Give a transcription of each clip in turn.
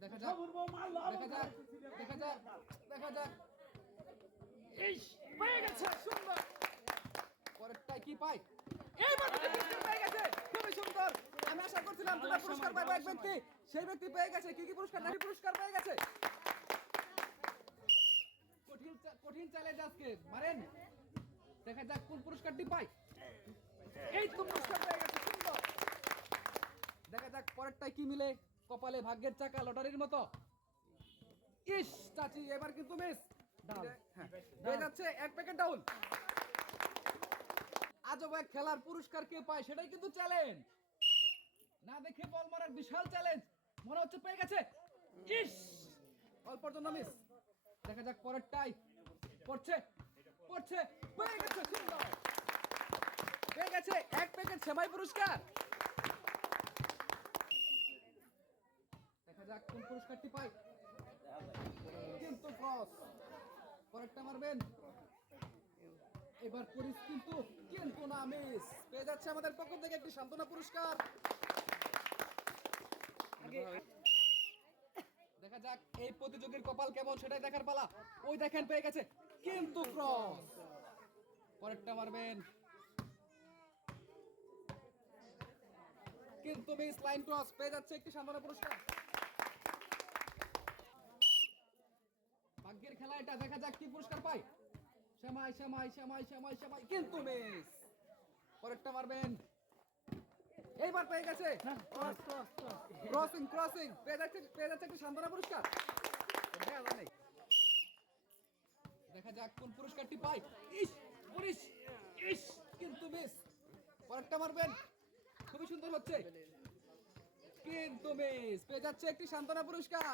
দেখা যাক। দেখা যাক। দেখা যাক। দেখা যাক। ইস পেয়ে গেছে সুন্দর। পরেরটাই কি পাই? এইবার তুমি পুরস্কার পেয়ে গেছে। খুবই সুন্দর। আমি আশা করছিলাম তুমি পুরস্কার পাবে এক ব্যক্তি। সেই ব্যক্তি পেয়ে গেছে। কি কি পুরস্কার? নারী পুরস্কার পেয়ে গেছে। কঠিন কঠিন চ্যালেঞ্জ আজকে। মারেন। দেখা যাক কোন পুরস্কারটি পাই। এই তো পুরস্কার পেয়ে গেছে সুন্দর। দেখা যাক পরেরটাই কি মিলে। কপালে ভাগ্যের চাকা লটারির মতো। ইস চাচি এবার কিন্তু মিস হ্যাঁ, যাচ্ছে এক প্যাকেট আজব এক খেলার পুরস্কার কে পায় সেটাই কিন্তু চ্যালেঞ্জ না দেখে বল মারার বিশাল চ্যালেঞ্জ মনে হচ্ছে পেয়ে গেছে। ইস অল্পর জন্য মিস দেখা যাক পরেরটাই পড়ছে পড়ছে পেয়ে গেছে পেয়ে গেছে এক প্যাকেট সেমাই পুরস্কার। কোন পুরস্কারটি পাই। কিন্তু ক্রস, পরেরটা মারবেন। এবার করিস কিন্তু কিন্তু না, মিস। পেয়ে যাচ্ছে আমাদের পক্ষ থেকে একটি সান্ত্বনা পুরস্কার। দেখা যাক এই প্রতিযোগীর কপাল কেমন, সেটাই দেখার পালা। ওই দেখেন, পেয়ে গেছে কিন্তু ক্রস। পরেরটা মারবেন। কিন্তু মিস, লাইন ক্রস, পেয়ে যাচ্ছে একটি সান্ত্বনা পুরস্কার ভাগ্যের খেলা এটা দেখা যাক কি পুরস্কার পাই শ্যামাই শ্যামাই শ্যামাই শ্যামাই শ্যামাই কিন্তু মিস পরেরটা মারবেন। এইবার পেয়ে গেছে। ক্রসিং ক্রসিং পেয়ে যাচ্ছে পেয়ে যাচ্ছে একটি সান্ত্বনা পুরস্কার। দেখা যাক কোন পুরস্কারটি পাই ইস পুলিশ! ইস কিন্তু মিস পরেরটা মারবেন। খুবই সুন্দর হচ্ছে। কিন্তু মিস পেয়ে যাচ্ছে একটি সান্ত্বনা পুরস্কার।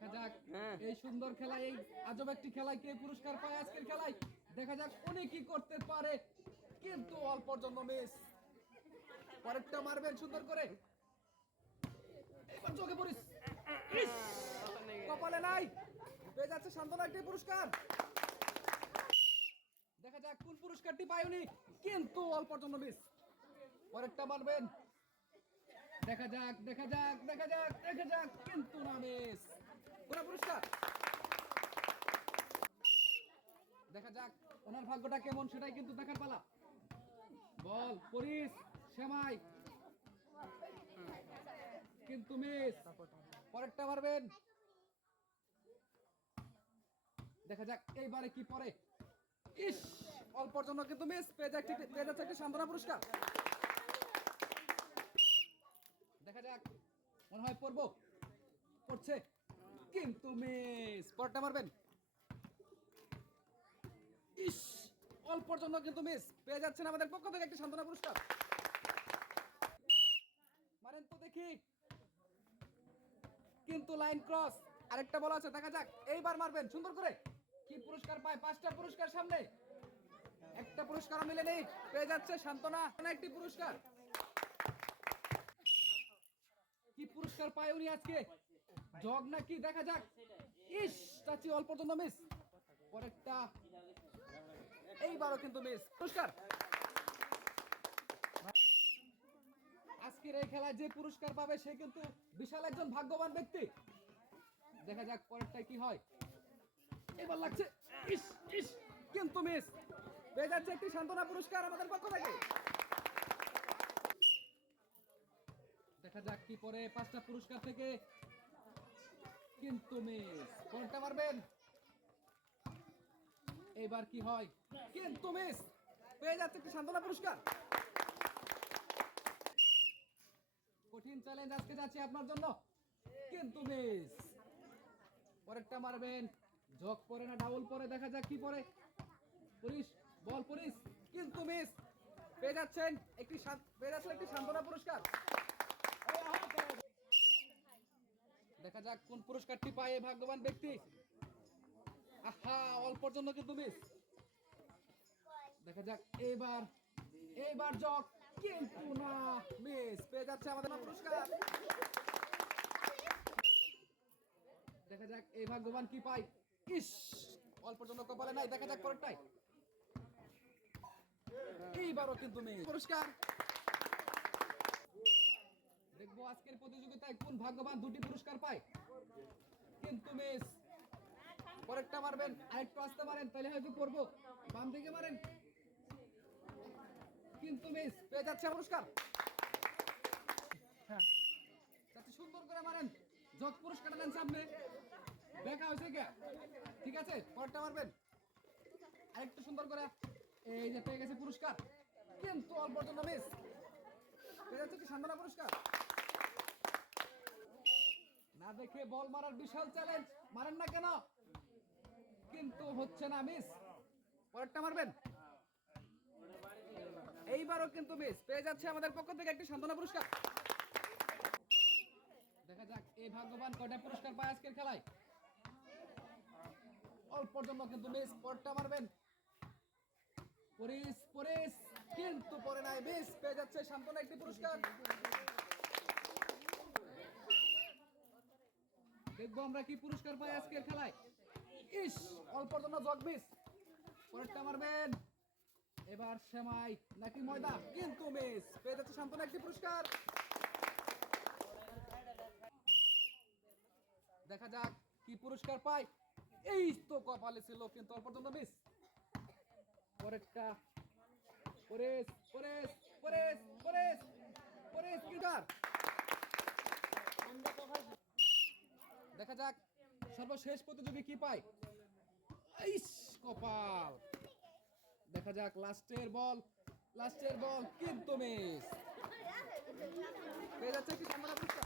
দেখা যাক। এই সুন্দর খেলায়, এই আজব একটি খেলায় কে পুরস্কার পায় আজকের খেলায়? দেখা যাক উনি কি করতে পারে। কিন্তু অল্পর জন্য মিস পরেরটা মারবেন সুন্দর করে। এবার চোখে পড়িস। কপালে নাই। পেয়ে যাচ্ছে সান্ত্বনা একটি পুরস্কার। দেখা যাক কোন পুরস্কারটি পায় উনি। কিন্তু অল্পর জন্য মিস পরেরটা মারবেন। দেখা যাক দেখা যাক দেখা যাক দেখা যাক। কিন্তু না মিস কোন পুরস্কার। দেখা যাক, ওনার ভাগ্যটা কেমন, সেটাই কিন্তু দেখার পালা। বল, পরিস শ্যামাই কিন্তু মিস, পরেরটা মারবেন। দেখা যাক, এইবারে কি পরে। ইস অল্পর জন্য কিন্তু মিস, পেয়ে যাচ্ছে পেয়ে যাচ্ছে একটি সান্ত্বনা পুরস্কার। দেখা যাক, মনে হয় পড়ব পড়ছে। কিন্তু মিস পরটা মারবেন। ইস, অল্পর জন্য কিন্তু মিস পেয়ে যাচ্ছেন আমাদের পক্ষ থেকে একটি সান্ত্বনা পুরস্কার। মারেন তো দেখি। কিন্তু লাইন ক্রস আরেকটা বলা আছে, দেখা যাক, এইবার মারবেন, সুন্দর করে। কি পুরস্কার পায়? পাঁচটা পুরস্কার সামনে। একটা পুরস্কার মিলে নেই পেয়ে যাচ্ছে সান্ত্বনা একটি পুরস্কার। কি পুরস্কার পায় উনি আজকে? জগ নাকি? দেখা যাক। ইস, চাচি অল্প জন্য মিস পরেরটা। এইবারও কিন্তু মিস পুরস্কার। আজকের এই খেলায় যে পুরস্কার পাবে, সে কিন্তু বিশাল একজন ভাগ্যবান ব্যক্তি। দেখা যাক পরেরটায় কি হয়। এবার লাগছে। ইস ইস, কিন্তু মিস পেয়ে যাচ্ছে একটি সান্ত্বনা পুরস্কার আমাদের পক্ষ থেকে। দেখা যাক কি পরে পাঁচটা পুরস্কার থেকে কিন্তু মিস কোনটা মারবেন? এবার কি হয়? কিন্তু মিস পেয়ে যাচ্ছে একটি সান্ত্বনা পুরস্কার। কঠিন চ্যালেঞ্জ আজকে যাচ্ছে আপনার জন্য। কিন্তু মিস পরেরটা মারবেন। জগ পরে না ডাবল পরে, দেখা যাক কি পরে। Police, ball police. কিন্তু মিস পেয়ে যাচ্ছেন একটি পেয়ে যাচ্ছেন একটি সান্ত্বনা পুরস্কার। দেখা যাক কোন পুরস্কারটি পায় এই ভাগ্যবান ব্যক্তি। আহা, অল্পর জন্য কিন্তু মিস দেখা যাক এইবার এইবার জগ কিন্তু না মিস পেয়ে যাচ্ছে আমাদের পুরস্কার। দেখা যাক, এই ভাগ্যবান কি পাই ইস, অল্পর জন্য কপালে নাই, দেখা যাক পরেরটাই এইবারও কিন্তু মিস পুরস্কার। দেখব আজকের প্রতিযোগিতায় কোন ভাগ্যবান দুটি পুরস্কার পায়। কিন্তু মিস পরেরটা মারবেন, আরেকটু আসতে পারেন, তাহলে হয়তো করব। বাম দিকে মারেন। কিন্তু মিস পেয়ে যাচ্ছে পুরস্কার। হ্যাঁ। সুন্দর করে মারেন। যোগ পুরস্কার দেন সামনে। দেখা হয়েছে কে ঠিক আছে, পরেরটা মারবেন। আরেকটু সুন্দর করে। এই যে পেয়ে গেছে পুরস্কার। কিন্তু অল্প জন্য মিস পেয়ে যাচ্ছে কি সান্ত্বনা পুরস্কার? দেখে বল মারার বিশাল চ্যালেঞ্জ মারেন না কেন? কিন্তু হচ্ছে না মিস পরেরটা মারবেন? এইবারও কিন্তু মিস পেয়ে যাচ্ছে আমাদের পক্ষ থেকে একটি সান্ত্বনা পুরস্কার। দেখা যাক এই ভাগ্যবান কয়টা পুরস্কার পায় আজকের খেলায়। অল্পর জন্য কিন্তু মিস পরটা মারবেন। পরিস পরিস। কিন্তু পরে নাই মিস পেয়ে যাচ্ছে সান্ত্বনা একটি পুরস্কার। দেখব আমরা কি পুরস্কার পাই আজকের খেলায়। ইস অল্পর জন্য জগ মিস। পরেরটা মারবেন। এবার সেমাই নাকি ময়দা কিন্তু মিস, পেয়ে যাচ্ছে সান্ত্বনা একটি পুরস্কার। দেখা যাক কি পুরস্কার পাই এই তো কপালে ছিল, কিন্তু অল্প জন্য মিস। পরেরটা। পরেশ পরেশ পরেশ পরেশ পরেশ কিটার দেখা যাক, সর্বশেষ প্রতিযোগী কি পায়? ইস, কপাল। দেখা যাক, লাস্টের বল লাস্টের বল কিন্তু মিস। পেয়ে যাচ্ছে কি পুরস্কার